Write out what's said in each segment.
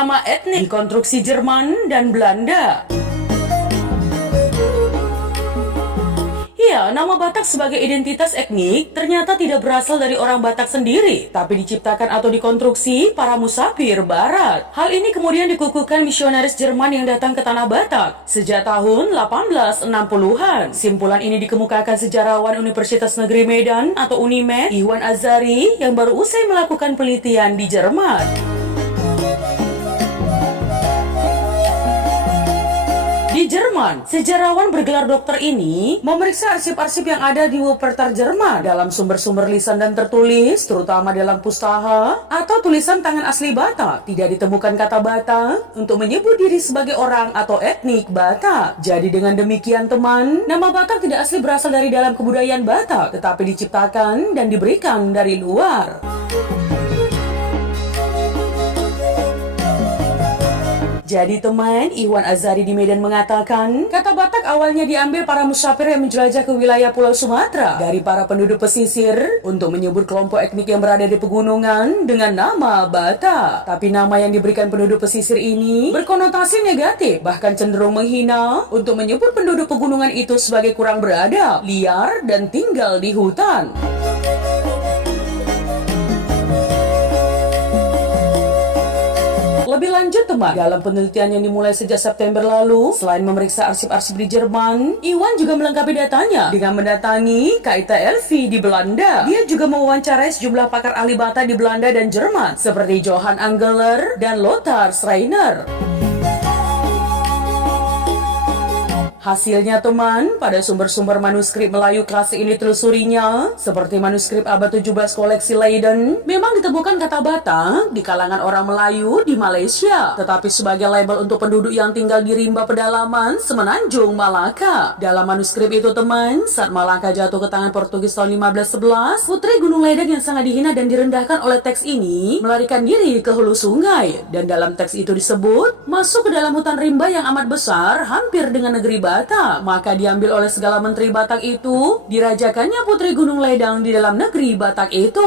nama etnik di konstruksi Jerman dan Belanda. Ya, nama Batak sebagai identitas etnik ternyata tidak berasal dari orang Batak sendiri, tapi diciptakan atau dikonstruksi para musafir Barat. Hal ini kemudian dikukuhkan misionaris Jerman yang datang ke tanah Batak sejak tahun 1860-an. Simpulan ini dikemukakan sejarawan Universitas Negeri Medan atau Unimed, Iwan Azari, yang baru usai melakukan penelitian di Jerman. Di Jerman, sejarawan bergelar dokter ini memeriksa arsip-arsip yang ada di Wuppertal, Jerman dalam sumber-sumber lisan dan tertulis, terutama dalam pustaha atau tulisan tangan asli Batak. Tidak ditemukan kata Batak untuk menyebut diri sebagai orang atau etnik Batak. Jadi dengan demikian teman, nama Batak tidak asli berasal dari dalam kebudayaan Batak, tetapi diciptakan dan diberikan dari luar. Jadi teman, Iwan Azari di Medan mengatakan, kata Batak awalnya diambil para musafir yang menjelajah ke wilayah Pulau Sumatera dari para penduduk pesisir untuk menyebut kelompok etnik yang berada di pegunungan dengan nama Batak. Tapi nama yang diberikan penduduk pesisir ini berkonotasi negatif, bahkan cenderung menghina untuk menyebut penduduk pegunungan itu sebagai kurang beradab, liar, dan tinggal di hutan. Lebih lanjut teman, dalam penelitian yang dimulai sejak September lalu, selain memeriksa arsip-arsip di Jerman, Iwan juga melengkapi datanya dengan mendatangi KITLV di Belanda. Dia juga mewawancarai sejumlah pakar ahli Batak di Belanda dan Jerman, seperti Johan Angeler dan Lothar Schreiner. Hasilnya teman, pada sumber-sumber manuskrip Melayu klasik ini telusurinya, seperti manuskrip abad 17 koleksi Leiden, memang ditemukan kata Batak di kalangan orang Melayu di Malaysia, tetapi sebagai label untuk penduduk yang tinggal di rimba pedalaman semenanjung Malaka. Dalam manuskrip itu teman, saat Malaka jatuh ke tangan Portugis tahun 1511, putri Gunung Ledeng yang sangat dihina dan direndahkan oleh teks ini melarikan diri ke hulu sungai, dan dalam teks itu disebut masuk ke dalam hutan rimba yang amat besar hampir dengan negeri Batak, maka diambil oleh segala menteri Batak itu, dirajakannya putri Gunung Ledang di dalam negeri Batak itu.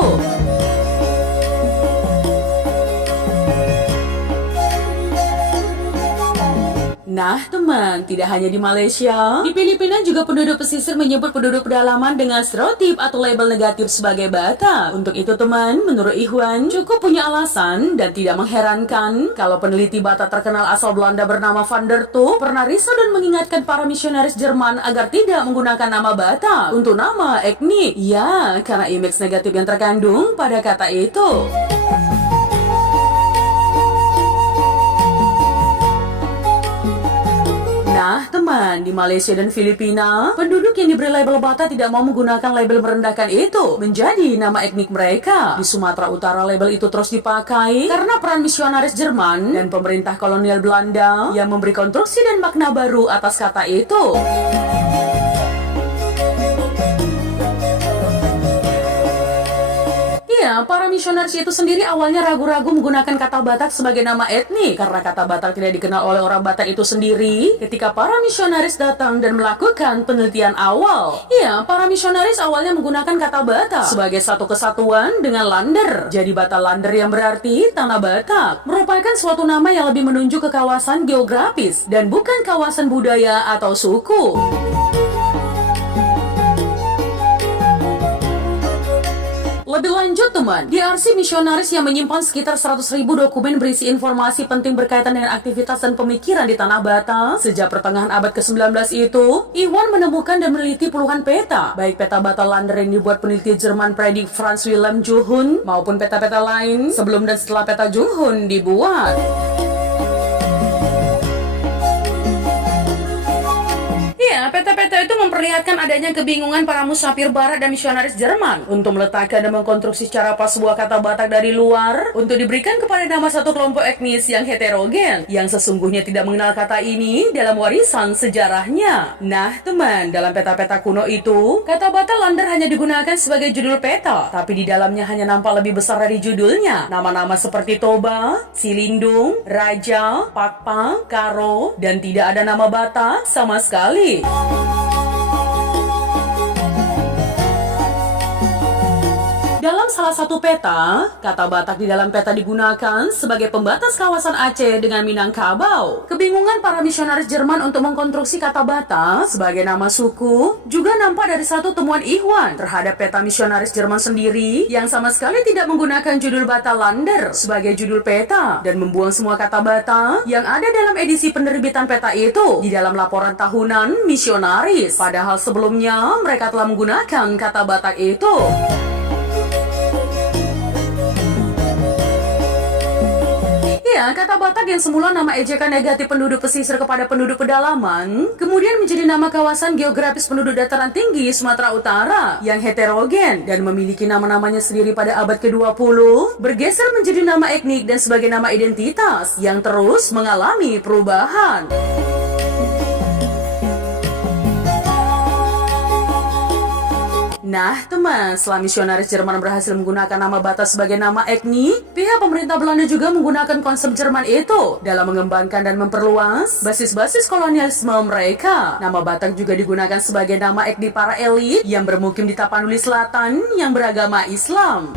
Nah teman, tidak hanya di Malaysia, di Filipina juga penduduk pesisir menyebut penduduk pedalaman dengan stereotip atau label negatif sebagai Batak. Untuk itu teman, menurut Iwan, cukup punya alasan dan tidak mengherankan kalau peneliti Batak terkenal asal Belanda bernama Van der Toep pernah risau dan mengingatkan para misionaris Jerman agar tidak menggunakan nama Batak untuk nama etnik. Ya, karena image negatif yang terkandung pada kata itu. Nah teman, di Malaysia dan Filipina, penduduk yang diberi label Batak tidak mau menggunakan label merendahkan itu menjadi nama etnik mereka. Di Sumatera Utara label itu terus dipakai karena peran misionaris Jerman dan pemerintah kolonial Belanda yang memberi konstruksi dan makna baru atas kata itu. Ya, para misionaris itu sendiri awalnya ragu-ragu menggunakan kata Batak sebagai nama etnik karena kata Batak tidak dikenal oleh orang Batak itu sendiri ketika para misionaris datang dan melakukan penelitian awal. Ya, para misionaris awalnya menggunakan kata Batak sebagai satu kesatuan dengan Lander. Jadi Batalander yang berarti tanah Batak merupakan suatu nama yang lebih menunjuk ke kawasan geografis dan bukan kawasan budaya atau suku. Lebih lanjut teman, di arsip misionaris yang menyimpan sekitar 100.000 dokumen berisi informasi penting berkaitan dengan aktivitas dan pemikiran di tanah Batak sejak pertengahan abad ke-19 itu, Iwan menemukan dan meneliti puluhan peta, baik peta Batalander yang dibuat peneliti Jerman Predik Franz Wilhelm Junghun maupun peta-peta lain sebelum dan setelah peta Junghun dibuat. Ya, peta-peta itu memperlihatkan adanya kebingungan para musafir Barat dan misionaris Jerman untuk meletakkan dan mengkonstruksi secara pas sebuah kata Batak dari luar untuk diberikan kepada nama satu kelompok etnis yang heterogen yang sesungguhnya tidak mengenal kata ini dalam warisan sejarahnya. Nah teman, dalam peta-peta kuno itu, kata Batalander hanya digunakan sebagai judul peta, tapi di dalamnya hanya nampak lebih besar dari judulnya. Nama-nama seperti Toba, Silindung, Raja, Pakpa, Karo, dan tidak ada nama Batak sama sekali. Dalam salah satu peta, kata Batak di dalam peta digunakan sebagai pembatas kawasan Aceh dengan Minangkabau. Kebingungan para misionaris Jerman untuk mengkonstruksi kata Batak sebagai nama suku juga nampak dari satu temuan Ikhwan terhadap peta misionaris Jerman sendiri yang sama sekali tidak menggunakan judul Batalander sebagai judul peta dan membuang semua kata Batak yang ada dalam edisi penerbitan peta itu di dalam laporan tahunan misionaris. Padahal sebelumnya mereka telah menggunakan kata Batak itu. Ya, kata Batak yang semula nama ejekan negatif penduduk pesisir kepada penduduk pedalaman, kemudian menjadi nama kawasan geografis penduduk dataran tinggi Sumatera Utara yang heterogen dan memiliki nama-namanya sendiri pada abad ke-20, bergeser menjadi nama etnik dan sebagai nama identitas yang terus mengalami perubahan. Nah, teman, setelah misionaris Jerman berhasil menggunakan nama Batak sebagai nama etnik, pihak pemerintah Belanda juga menggunakan konsep Jerman itu dalam mengembangkan dan memperluas basis-basis kolonialisme mereka. Nama Batak juga digunakan sebagai nama etnik para elit yang bermukim di Tapanuli Selatan yang beragama Islam.